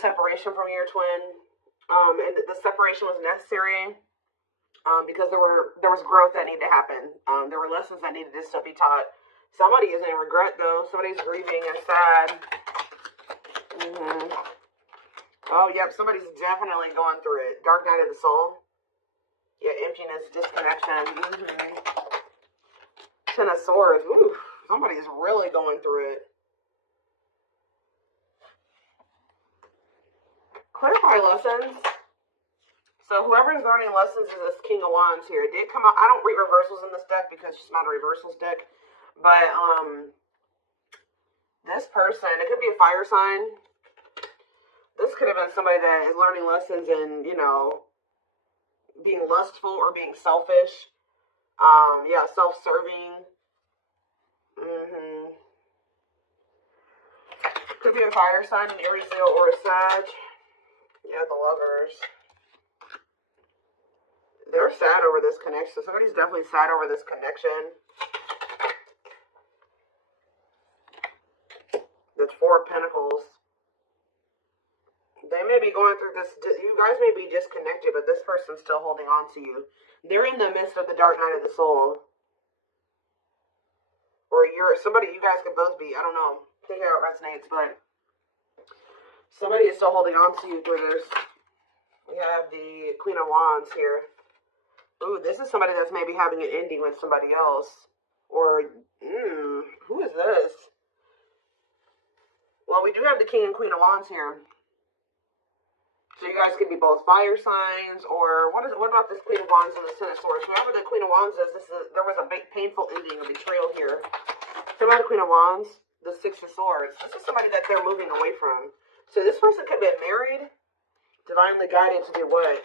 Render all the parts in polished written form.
separation from your twin, and the separation was necessary because there was growth that needed to happen. There were lessons that needed to still be taught. Somebody is in regret though. Somebody's grieving and sad. Oh, yep. Somebody's definitely going through it. Dark night of the soul. Yeah, emptiness, disconnection. Ten of Swords. Ooh, somebody's really going through it. Clarify lessons. So whoever's learning lessons is this King of Wands here. It did come out. I don't read reversals in this deck because it's not a reversals deck. But this person, it could be a fire sign. This could have been somebody that is learning lessons in, you know, being lustful or being selfish. Yeah, self-serving. Could be a fire sign, an Aries, Leo, or a Sag. Yeah, the Lovers. They're sad over this connection. Somebody's definitely sad over this connection. The Four of Pentacles. They may be going through this. You guys may be disconnected, but this person's still holding on to you. They're in the midst of the dark night of the soul. Or you're somebody, you guys could both be. I don't know. I think how it resonates, but somebody is still holding on to you through this. We have the Queen of Wands here. Ooh, this is somebody that's maybe having an ending with somebody else. Or, who is this? Well, we do have the King and Queen of Wands here. So you guys could be both fire signs, or what about this Queen of Wands and the Ten of Swords? Whoever the Queen of Wands is, there was a big painful ending, a betrayal here. So about the Queen of Wands, the Six of Swords. This is somebody that they're moving away from. So this person could be married, divinely guided to do what?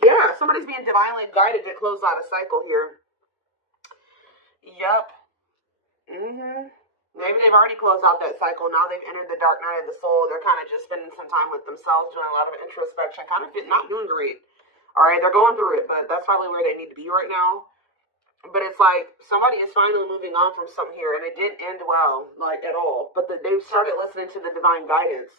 Yeah, somebody's being divinely guided to close out a cycle here. Yup. Maybe they've already closed out that cycle. Now they've entered the dark night of the soul. They're kind of just spending some time with themselves, doing a lot of introspection, kind of not doing great. All right, they're going through it, but that's probably where they need to be right now. But it's like somebody is finally moving on from something here, and it didn't end well, like at all. But they've started listening to the divine guidance.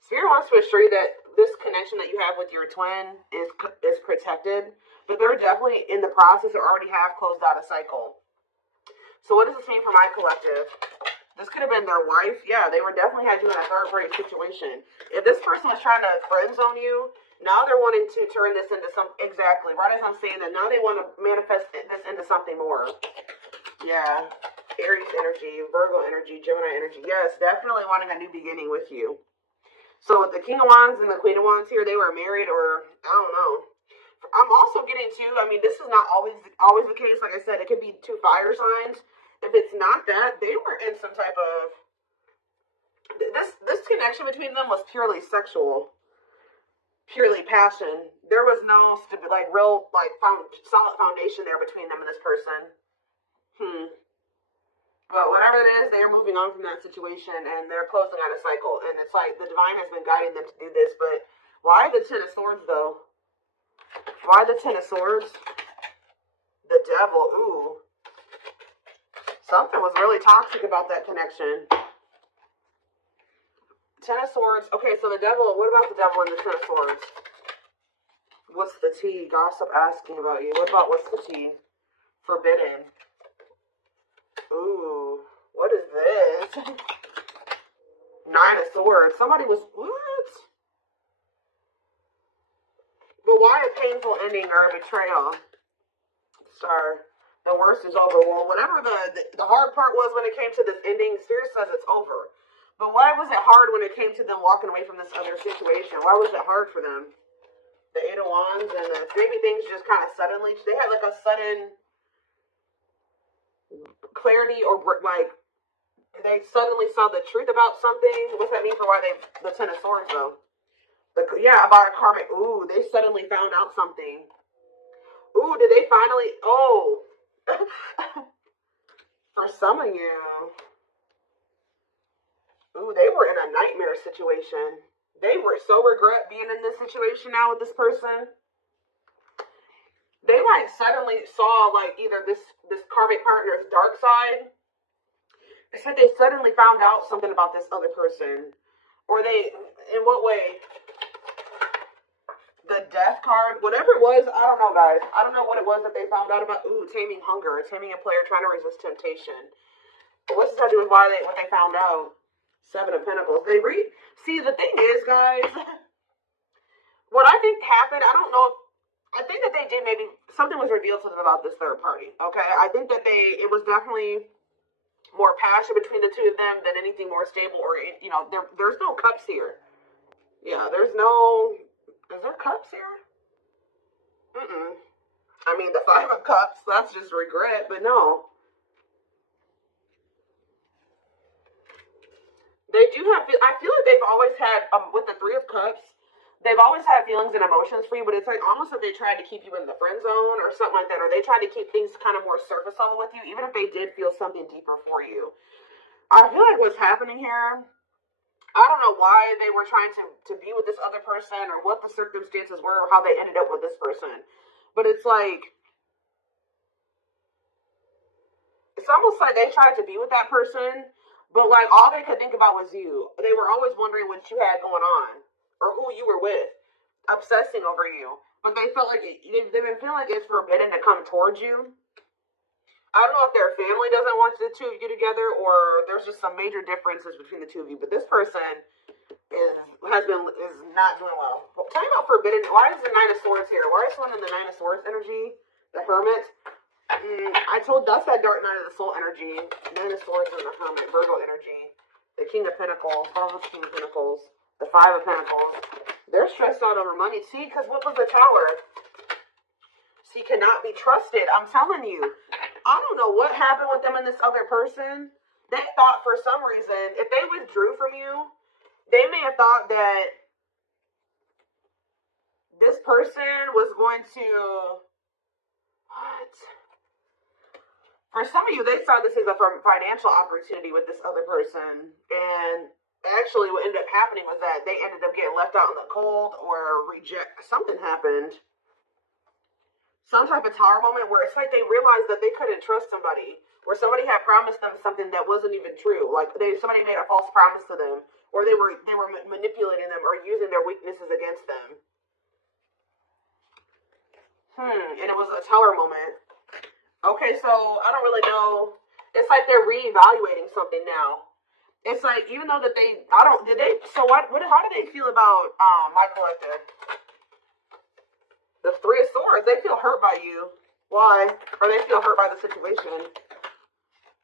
Spirit wants to assure you that this connection that you have with your twin is protected, but they're definitely in the process or already have closed out a cycle. So what does this mean for my collective? This could have been their wife. Yeah, they were definitely had you in a third-party situation. If this person was trying to friend zone you, now they're wanting to turn this into something. Exactly. Right as I'm saying that, now they want to manifest this into something more. Yeah. Aries energy, Virgo energy, Gemini energy. Yes, definitely wanting a new beginning with you. So with the King of Wands and the Queen of Wands here, they were married, or I don't know. I'm also getting to, I mean, this is not always the case. Like I said, it could be two fire signs. If it's not that, they were in some type of, this connection between them was purely sexual, purely passion. There was no real solid foundation there between them and this person. But whatever it is, they are moving on from that situation and they're closing out a cycle. And it's like the divine has been guiding them to do this. But why the Ten of Swords though? Why the Ten of Swords? The Devil. Ooh. Something was really toxic about that connection. Ten of Swords. Okay, so the Devil. What about the Devil and the Ten of Swords? What's the tea? Gossip asking about you. What about what's the tea? Forbidden. Ooh. What is this? Nine of Swords. Somebody was... What? But why a painful ending or a betrayal? Star. The worst is over. Well, whatever the hard part was when it came to this ending, Spirit says it's over. But why was it hard when it came to them walking away from this other situation? Why was it hard for them? The Eight of Wands and maybe things just kind of suddenly, they had like a sudden clarity, or like they suddenly saw the truth about something. What's that mean for why the Ten of Swords though? Yeah, about a karmic. Ooh, they suddenly found out something. Ooh, did they finally? Oh. For some of you, ooh, they were in a nightmare situation. They were so regret being in this situation now with this person. They like suddenly saw like either this karmic partner's dark side. It's like they suddenly found out something about this other person. Or they, in what way? The death card, whatever it was, I don't know, guys. I don't know what it was that they found out about. Ooh, taming hunger, taming a player trying to resist temptation. But what's this got to do with what they found out? Seven of Pentacles. See, the thing is, guys, what I think happened, I don't know if, I think that they did maybe, something was revealed to them about this third party, okay? I think that it was definitely more passion between the two of them than anything more stable, or, there's no cups here. Yeah, there's no, is there cups here? Mm-mm. I mean, the Five of Cups, that's just regret, but no. They do have, I feel like they've always had, with the Three of Cups, they've always had feelings and emotions for you, but it's like almost like they tried to keep you in the friend zone or something like that, or they tried to keep things kind of more surface level with you, even if they did feel something deeper for you. I feel like what's happening here, I don't know why they were trying to be with this other person or what the circumstances were or how they ended up with this person. But it's like, it's almost like they tried to be with that person, but like all they could think about was you. They were always wondering what you had going on or who you were with, obsessing over you. But they felt like, they've been feeling like it's forbidden to come towards you. I don't know if their family doesn't want the two of you together or there's just some major differences between the two of you. But this person is not doing well. Tell me about forbidden. Why is the Nine of Swords here? Why is someone in the Nine of Swords energy? The Hermit. That's that dark night of the soul energy. Nine of Swords and the Hermit. Virgo energy. The King of Pentacles. King of Pentacles. The Five of Pentacles. They're stressed out over money. See, because what was the Tower? She cannot be trusted. I'm telling you. I don't know what happened with them and this other person. They thought for some reason, if they withdrew from you, they may have thought that this person was going to, what? For some of you, they saw this as a financial opportunity with this other person. And actually what ended up happening was that they ended up getting left out in the cold or something happened. Some type of tower moment where it's like they realized that they couldn't trust somebody, where somebody had promised them something that wasn't even true. Like somebody made a false promise to them, or they were manipulating them or using their weaknesses against them. And it was a tower moment. Okay, so I don't really know. It's like they're reevaluating something now. It's like even though that how do they feel about my collective? The Three of Swords, they feel hurt by you. Why? Or they feel hurt by the situation.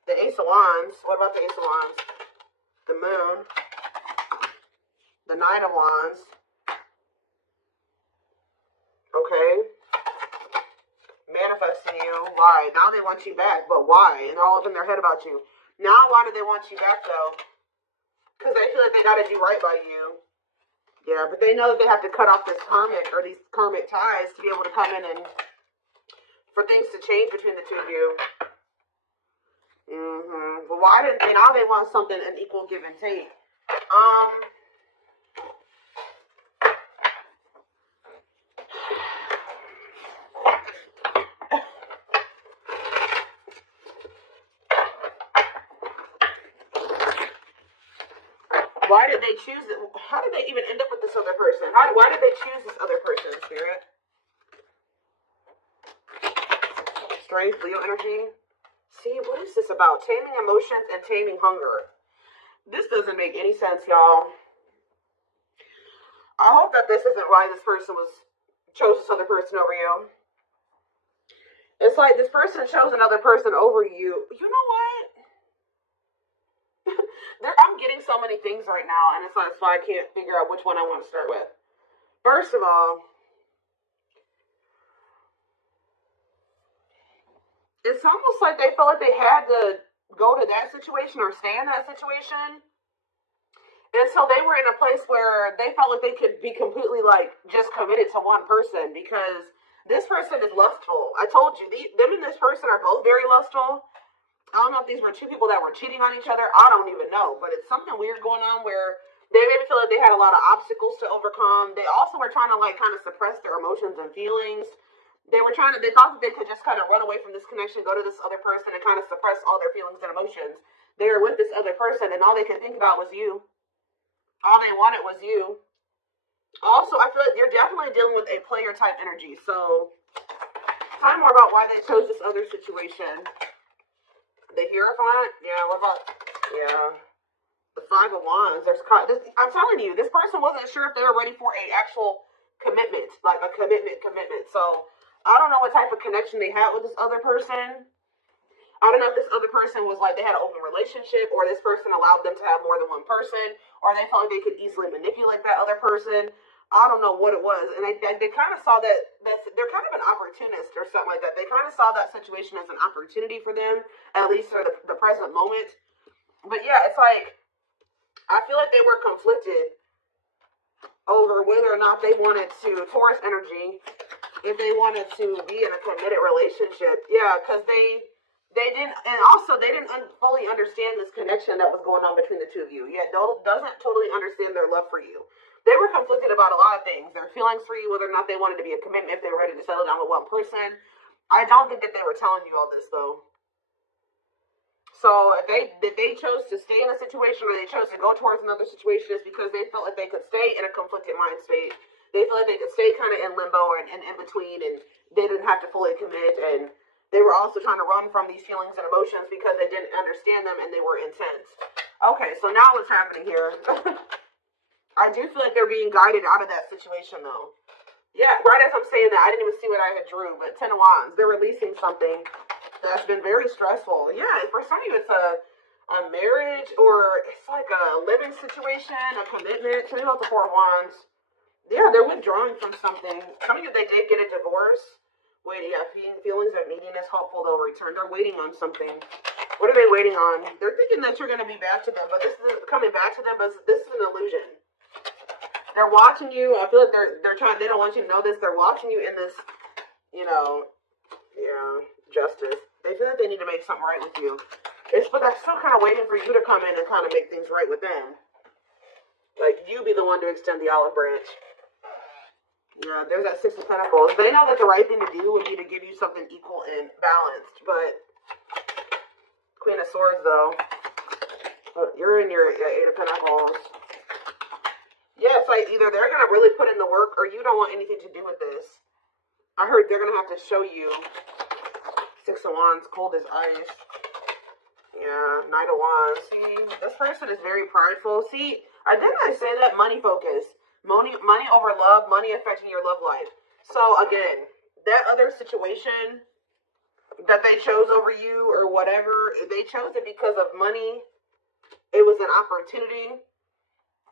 The Ace of Wands. What about the Ace of Wands? The Moon. The Nine of Wands. Okay. Manifesting you. Why? Now they want you back, but why? And they're all up in their head about you. Now why do they want you back, though? Because they feel like they got to do right by you. Yeah, but they know that they have to cut off these karmic ties to be able to come in and for things to change between the two of you. But why didn't they? Now they want something, an equal give and take. Why did they choose it? How did they even end up with this other person? Why did they choose this other person, Spirit? Strength, Leo energy. See, what is this about? Taming emotions and taming hunger. This doesn't make any sense, y'all. I hope that this isn't why this person chose this other person over you. It's like this person chose another person over you. You know what? I'm getting so many things right now, and it's like, so I can't figure out which one I want to start with. First of all, it's almost like they felt like they had to go to that situation or stay in that situation. And so they were in a place where they felt like they could be completely like just committed to one person because this person is lustful. I told you, them and this person are both very lustful. I don't know if these were two people that were cheating on each other. I don't even know. But it's something weird going on where they maybe feel like they had a lot of obstacles to overcome. They also were trying to like kind of suppress their emotions and feelings. They thought that they could just kind of run away from this connection, go to this other person and kind of suppress all their feelings and emotions. They were with this other person and all they could think about was you. All they wanted was you. Also, I feel like you're definitely dealing with a player type energy. So, tell me more about why they chose this other situation. The Hierophant? Yeah, what about... Yeah. The Five of Wands. I'm telling you, this person wasn't sure if they were ready for a actual commitment. Like a commitment. So, I don't know what type of connection they had with this other person. I don't know if this other person was like they had an open relationship, or this person allowed them to have more than one person, or they felt like they could easily manipulate that other person. I don't know what it was, and they kind of saw that's they're kind of an opportunist or something like that. They kind of saw that situation as an opportunity for them, at least for the present moment. But yeah, it's like I feel like they were conflicted over whether or not they wanted to Taurus energy, if they wanted to be in a committed relationship. Yeah, because they didn't, and also they didn't fully understand this connection that was going on between the two of you. Yet doesn't totally understand their love for you. They were conflicted about a lot of things. Their feelings for you, whether or not they wanted to be a commitment, if they were ready to settle down with one person. I don't think that they were telling you all this though. So if they chose to stay in a situation, or they chose to go towards another situation, is because they felt like they could stay in a conflicted mind state. They felt like they could stay kind of in limbo and in between, and they didn't have to fully commit. And they were also trying to run from these feelings and emotions because they didn't understand them and they were intense. Okay, so now what's happening here? I do feel like they're being guided out of that situation, though. Yeah, right as I'm saying that, I didn't even see what I had drew, but Ten of Wands, they're releasing something that's been very stressful. Yeah, for some of you, it's a marriage, or it's like a living situation, a commitment. Tell me about the Four of Wands. Yeah, they're withdrawing from something. Some of you, they did get a divorce. Wait, yeah, feelings of neediness, hopeful they'll return. They're waiting on something. What are they waiting on? They're thinking that you're going to be back to them, but this isn't coming back to them, but this is an illusion. They're watching you. I feel like they're trying, they don't want you to know this. They're watching you in this, justice. They feel like they need to make something right with you. But they're still kind of waiting for you to come in and kind of make things right with them. Like, you be the one to extend the olive branch. Yeah, there's that Six of Pentacles. They know that the right thing to do would be to give you something equal and balanced, but Queen of Swords, though. You're in your Eight of Pentacles. Yeah, it's like either they're going to really put in the work, or you don't want anything to do with this. I heard they're going to have to show you. Six of Wands, cold as ice. Yeah, Knight of Wands. See, this person is very prideful. See, didn't I say that? Money focus. Money over love, money affecting your love life. So again, that other situation that they chose over you or whatever, they chose it because of money. It was an opportunity.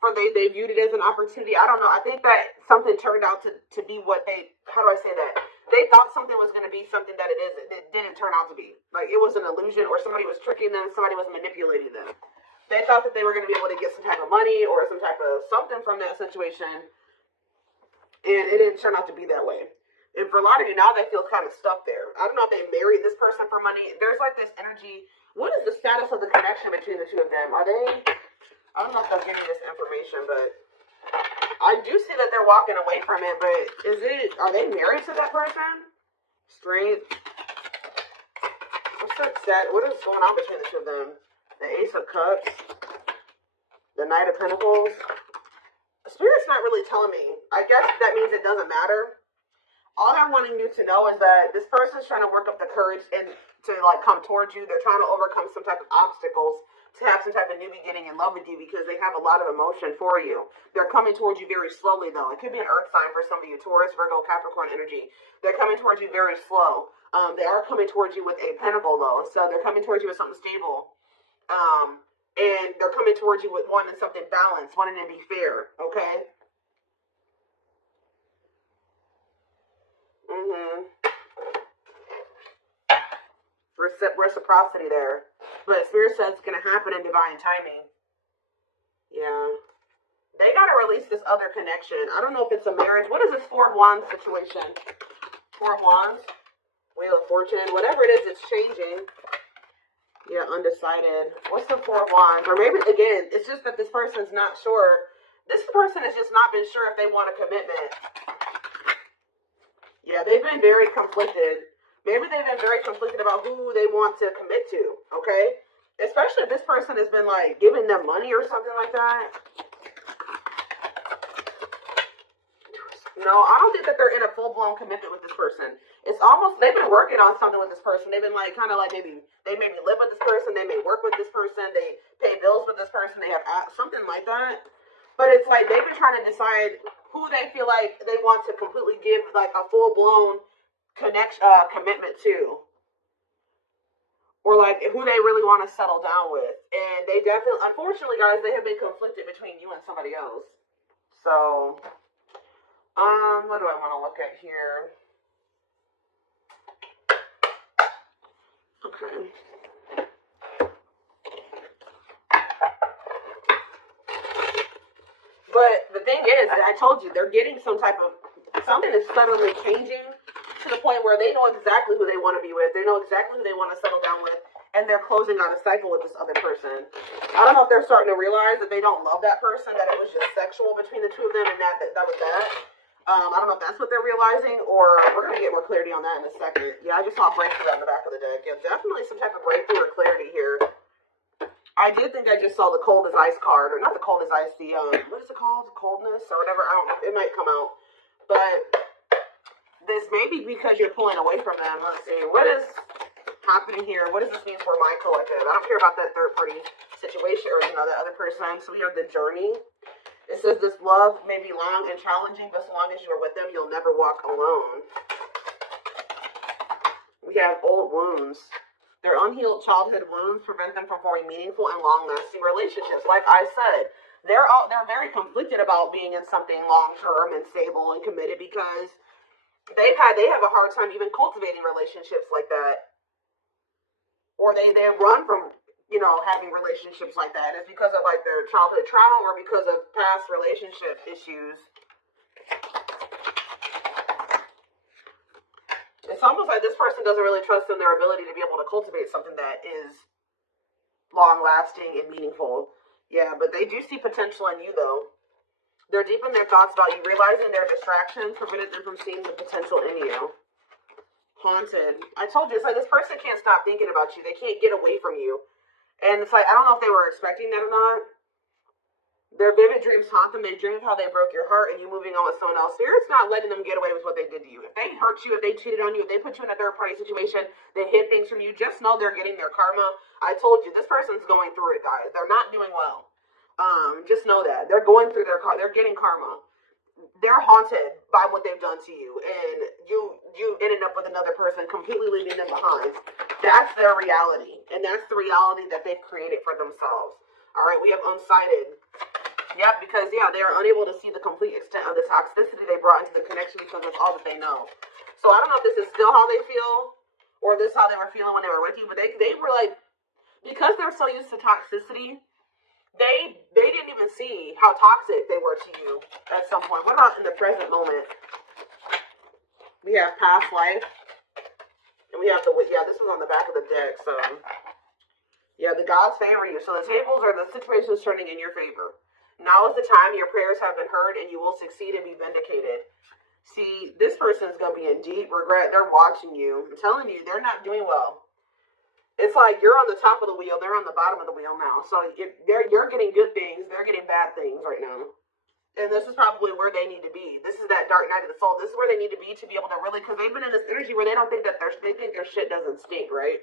Or they viewed it as an opportunity. I don't know. I think that something turned out to be what how do I say that? They thought something was going to be something that it didn't turn out to be. Like, it was an illusion, or somebody was tricking them, somebody was manipulating them. They thought that they were going to be able to get some type of money or some type of something from that situation, and it didn't turn out to be that way. And for a lot of you now, they feel kind of stuck there. I don't know if they married this person for money. There's like this energy. What is the status of the connection between the two of them? I don't know if they'll give you this information, but I do see that they're walking away from it. But are they married to that person? Strength. What is going on between the two of them? The Ace of Cups, the Knight of Pentacles. Spirit's not really telling me. I guess that means it doesn't matter. All they're wanting you to know is that this person's trying to work up the courage and to like come towards you. They're trying to overcome some type of obstacles to have some type of new beginning in love with you, because they have a lot of emotion for you. They're coming towards you very slowly, though. It could be an earth sign for some of you, Taurus, Virgo, Capricorn energy. They're coming towards you very slow. They are coming towards you with a pentacle, though. So they're coming towards you with something stable. And they're coming towards you with wanting something balanced, wanting to be fair, okay? Reciprocity there. But Spirit says it's going to happen in divine timing. Yeah. They got to release this other connection. I don't know if it's a marriage. What is this Four of Wands situation? Four of Wands? Wheel of Fortune? Whatever it is, it's changing. Yeah, undecided. What's the Four of Wands? Or maybe, again, it's just that this person's not sure. This person has just not been sure if they want a commitment. Yeah, they've been very conflicted. Maybe they've been very conflicted about who they want to commit to, okay? Especially if this person has been, like, giving them money or something like that. No, I don't think that they're in a full-blown commitment with this person. It's almost, they've been working on something with this person. They've been like, kind of like maybe, they maybe live with this person, they may work with this person, they pay bills with this person, they have something like that. But it's like, they've been trying to decide who they feel like they want to completely give like a full-blown commitment to. Or like who they really want to settle down with. And they definitely, unfortunately guys, they have been conflicted between you and somebody else. So, what do I want to look at here? Okay. But the thing is, I told you, they're getting some type of, something is suddenly changing to the point where they know exactly who they want to be with. They know exactly who they want to settle down with. And they're closing out a cycle with this other person. I don't know if they're starting to realize that they don't love that person, that it was just sexual between the two of them, and that was that. I don't know if that's what they're realizing, or we're going to get more clarity on that in a second. Yeah, I just saw breakthrough on the back of the deck. Yeah, definitely some type of breakthrough or clarity here. I did think I just saw the cold as ice card, or not the cold as ice, the, what is it called? Coldness, or whatever. I don't know. It might come out. But this may be because you're pulling away from them. Let's see. What is happening here? What does this mean for my collective? I don't care about that third party situation or, the other person. So we have the journey. It says this love may be long and challenging, but so long as you're with them, you'll never walk alone. We have old wounds. Their unhealed childhood wounds prevent them from forming meaningful and long-lasting relationships. Like I said, they're very conflicted about being in something long-term and stable and committed because they have a hard time even cultivating relationships like that. Or they run from, having relationships like that. It's because of like their childhood trauma or because of past relationship issues. It's almost like this person doesn't really trust in their ability to be able to cultivate something that is long-lasting and meaningful. Yeah, but they do see potential in you, though. They're deep in their thoughts about you, realizing their distractions prevented them from seeing the potential in you. Haunted. I told you, it's like this person can't stop thinking about you. They can't get away from you. And it's like, I don't know if they were expecting that or not. Their vivid dreams haunt them. They dream of how they broke your heart and you moving on with someone else. Spirit's not letting them get away with what they did to you. If they hurt you, if they cheated on you, if they put you in a third-party situation, they hid things from you, just know they're getting their karma. I told you, this person's going through it, guys. They're not doing well. Just know that. They're going through they're getting karma. They're haunted by what they've done to you, and you ended up with another person, completely leaving them behind. That's their reality, and that's the reality that they've created for themselves. All right, we have unsighted. Yep, because, they are unable to see the complete extent of the toxicity they brought into the connection because that's all that they know. So I don't know if this is still how they feel, or this is how they were feeling when they were with you, but they were like, because they're so used to toxicity, they didn't even see how toxic they were to you at some point. What about in the present moment? We have past life. And we have this was on the back of the deck. So, the gods favor you. So the tables or the situations turning in your favor. Now is the time your prayers have been heard and you will succeed and be vindicated. See, this person is going to be in deep regret. They're watching you. I'm telling you, they're not doing well. It's like you're on the top of the wheel. They're on the bottom of the wheel now. So you're getting good things. They're getting bad things right now. And this is probably where they need to be. This is that dark night of the soul. This is where they need to be to be able to really, because they've been in this energy where they don't think that they think their shit doesn't stink, right?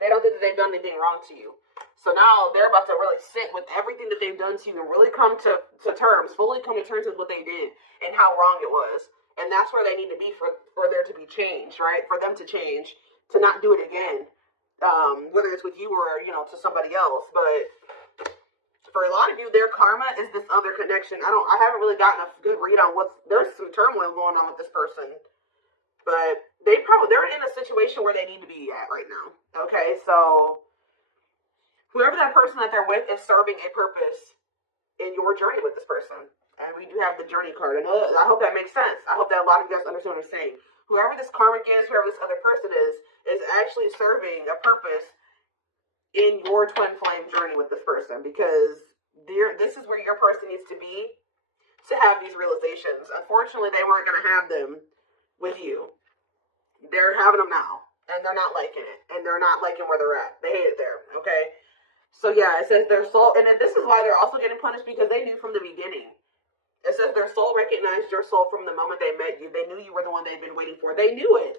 They don't think that they've done anything wrong to you. So now they're about to really sit with everything that they've done to you and really come to terms, fully come to terms with what they did and how wrong it was. And that's where they need to be for there to be change, right? For them to change, to not do it again. Whether it's with you or, to somebody else. But for a lot of you, their karma is this other connection. I haven't really gotten a good read on there's some turmoil going on with this person. But they're in a situation where they need to be at right now. Okay, so whoever that person that they're with is serving a purpose in your journey with this person. And we do have the journey card. And I hope that makes sense. I hope that a lot of you guys understand what I'm saying. Whoever this karmic is, whoever this other person is actually serving a purpose in your twin flame journey with this person, because this is where your person needs to be to have these realizations. Unfortunately, they weren't going to have them with you. They're having them now, and they're not liking it, and they're not liking where they're at. They hate it there, okay? So, it says their soul, and this is why they're also getting punished, because they knew from the beginning. It says their soul recognized your soul from the moment they met you. They knew you were the one they've been waiting for. They knew it.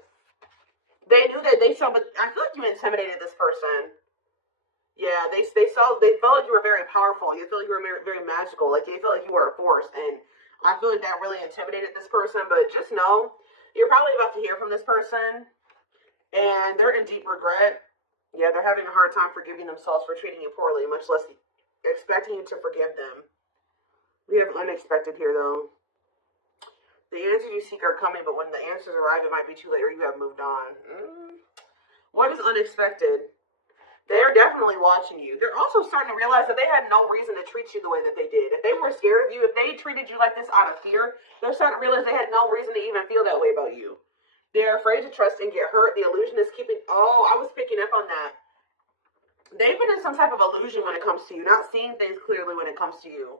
They knew that they saw, but I feel like you intimidated this person. Yeah, they felt like you were very powerful. You felt like you were very magical. Like they felt like you were a force, and I feel like that really intimidated this person. But just know, you're probably about to hear from this person, and they're in deep regret. Yeah, they're having a hard time forgiving themselves for treating you poorly, much less expecting you to forgive them. We have unexpected here, though. The answers you seek are coming, but when the answers arrive, it might be too late or you have moved on. What is unexpected? They're definitely watching you. They're also starting to realize that they had no reason to treat you the way that they did. If they were scared of you, if they treated you like this out of fear, they're starting to realize they had no reason to even feel that way about you. They're afraid to trust and get hurt. The illusion is keeping... Oh, I was picking up on that. They've been in some type of illusion when it comes to you, not seeing things clearly when it comes to you.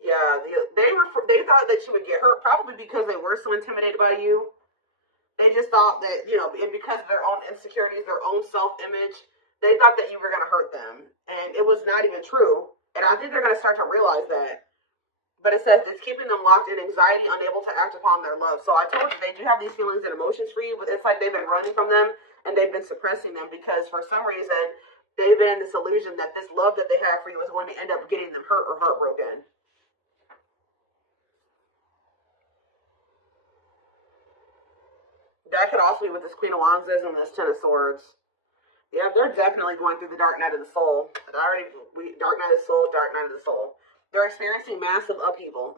Yeah, they thought that you would get hurt, probably because they were so intimidated by you. They just thought that, and because of their own insecurities, their own self-image, they thought that you were going to hurt them. And it was not even true. And I think they're going to start to realize that. But it says it's keeping them locked in anxiety, unable to act upon their love. So I told you, they do have these feelings and emotions for you, but it's like they've been running from them, and they've been suppressing them because for some reason, they've been in this illusion that this love that they have for you is going to end up getting them hurt or heartbroken. That could also be with this Queen of Wands and this Ten of Swords. Yeah, they're definitely going through the dark night of the soul. Dark night of the soul, dark night of the soul. They're experiencing massive upheaval.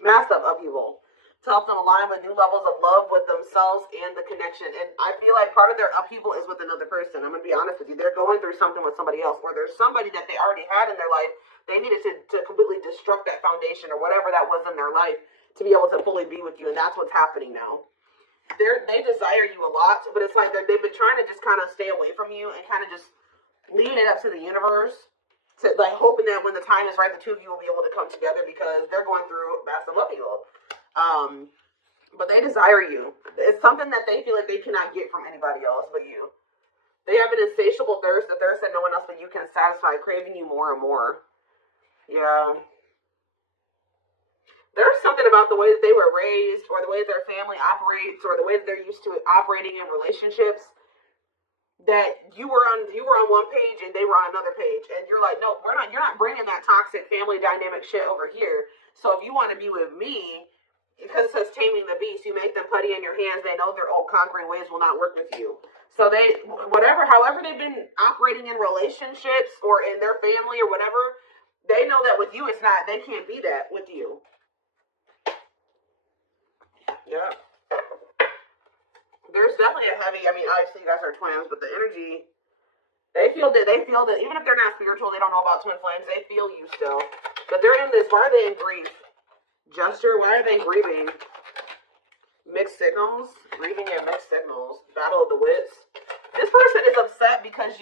Massive upheaval. To help them align with new levels of love with themselves and the connection. And I feel like part of their upheaval is with another person. I'm going to be honest with you. They're going through something with somebody else. Or there's somebody that they already had in their life. They needed to completely destruct that foundation or whatever that was in their life to be able to fully be with you. And that's what's happening now. They desire you a lot, but it's like they've been trying to just kind of stay away from you and kind of just leaving it up to the universe, to like hoping that when the time is right, the two of you will be able to come together because they're going through massive upheaval. But they desire you. It's something that they feel like they cannot get from anybody else but you. They have an insatiable thirst, a thirst that no one else but you can satisfy, craving you more and more. Yeah. There's something about the way that they were raised or the way that their family operates or the way that they're used to operating in relationships that you were on one page and they were on another page, and you're like, no, you're not bringing that toxic family dynamic shit over here. So if you want to be with me, because it says taming the beast, you make them putty in your hands, they know their old conquering ways will not work with you. So however they've been operating in relationships or in their family or whatever, they know that with you they can't be that with you. Yeah. There's definitely a heavy, obviously you guys are twins, but the energy, they feel that even if they're not spiritual, they don't know about twin flames, they feel you still. But they're in this, why are they in grief? Gesture, why are they grieving? Mixed signals, grieving and mixed signals, battle of the wits. This person is upset because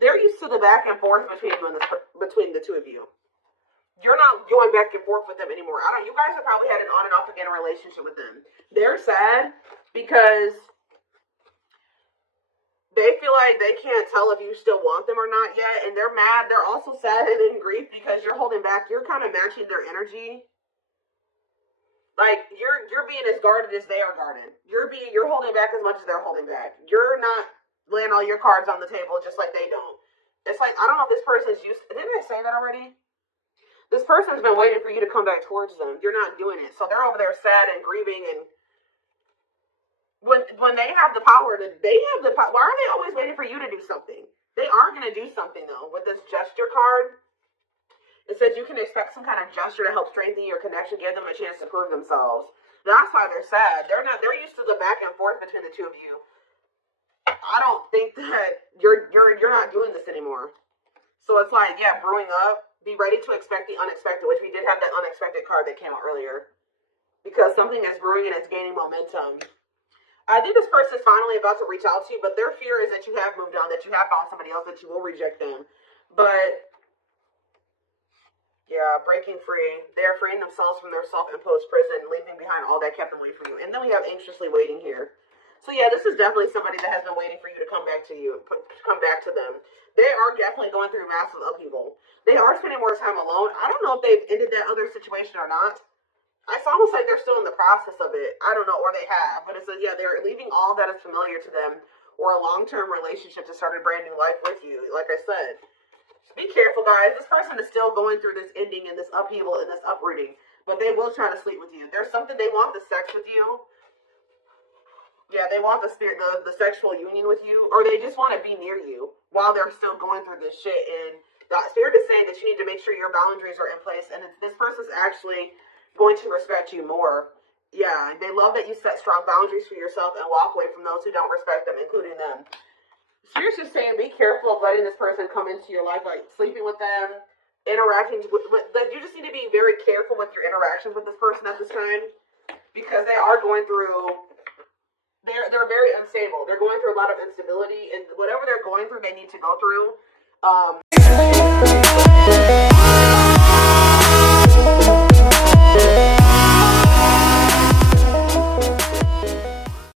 they're used to the back and forth between the two of you. You're not going back and forth with them anymore. You guys have probably had an on and off again relationship with them. They're sad because they feel like they can't tell if you still want them or not yet. And they're mad. They're also sad and in grief because you're holding back. You're kind of matching their energy. Like you're being as guarded as they are guarded. You're holding back as much as they're holding back. You're not laying all your cards on the table just like they don't. It's like, I don't know if this person's didn't I say that already? This person's been waiting for you to come back towards them. You're not doing it. So they're over there sad and grieving. And when they have the power, why are they always waiting for you to do something? They are going to do something, though. With this gesture card, it says you can expect some kind of gesture to help strengthen your connection, give them a chance to prove themselves. That's why they're sad. They're used to the back and forth between the two of you. I don't think that you're not doing this anymore. So it's like, yeah, brewing up. Be ready to expect the unexpected, which we did have that unexpected card that came out earlier. Because something is brewing and it's gaining momentum. I think this person is finally about to reach out to you, but their fear is that you have moved on, that you have found somebody else, that you will reject them. But, yeah, breaking free. They're freeing themselves from their self-imposed prison, leaving behind all that kept them away from you. And then we have anxiously waiting here. So yeah, this is definitely somebody that has been waiting for you to come back to you, come back to them. They are definitely going through massive upheaval. They are spending more time alone. I don't know if they've ended that other situation or not. It's almost like they're still in the process of it. I don't know, or they have, but it says yeah, they're leaving all that is familiar to them, or a long-term relationship to start a brand new life with you. Like I said, be careful, guys. This person is still going through this ending and this upheaval and this uprooting, but they will try to sleep with you. There's something they want the sex with you. Yeah, they want the spirit, the sexual union with you, or they just want to be near you while they're still going through this shit. And the spirit is saying that you need to make sure your boundaries are in place, and this person's actually going to respect you more. Yeah, they love that you set strong boundaries for yourself and walk away from those who don't respect them, including them. Spirit's just saying, be careful of letting this person come into your life, like sleeping with them, interacting with you just need to be very careful with your interactions with this person at this time, because they are going through they're very unstable. They're going through a lot of instability, and whatever they're going through, they need to go through.